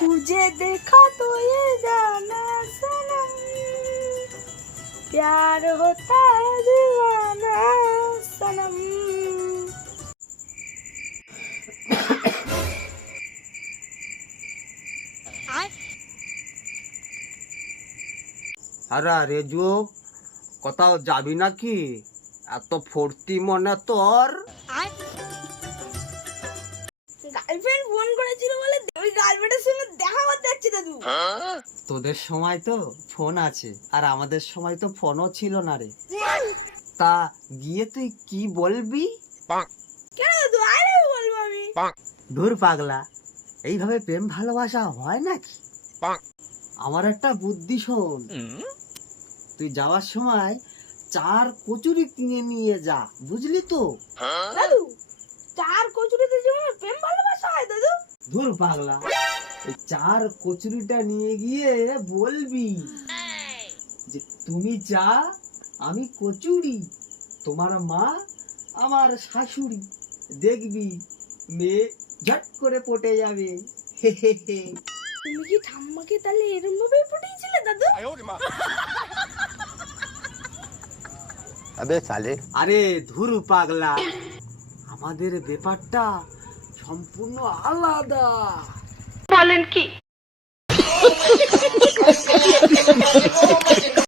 तुझे देखा तो ये जाना सनम, प्यार होता है दीवाना सनम। আরে রেজু, কোথাও যাবি নাকি? এত ফুর্তি মনে তোর? গার্লফ্রেন্ড ফোন করেছিল বলে ওই গার্লফ্রেন্ডের সঙ্গে দেখা করতে যাচ্ছি দাদু। তোদের সময় তো ফোন আছে, আর আমাদের সময় তো ফোনও ছিল না রে। তা গিয়ে তুই কি বলবি? কেন দাদু, আই লাভ ইউ বলবো আমি। ধুর পাগলা, এইভাবে প্রেম ভালোবাসা হয় নাকি? আমার একটা বুদ্ধি শোন, তুই যাওয়ার সময় 4 কচুরি কিনে নিয়ে যা, বুঝলি তো? দাদু, 4 কচুরিতে জীবনে প্রেম ভালোবাসা হয় দাদু? ধুর পাগলা, ওই 4 কচুরিটা নিয়ে গিয়ে বলবি যে তুমি যা, আমি কচুরি, তোমার মা আমার শাশুড়ি। দেখবি মেয়ে ঝট করে পটে যাবে। হে হে হে। তুমি কি ঠাম্মাকে তাহলে এরকম ভাবে পটিয়েছিলে দাদু? अबे साले আরে ধুর পাগলা, আমাদের ব্যাপারটা সম্পূর্ণ আলাদা। বলেন কি?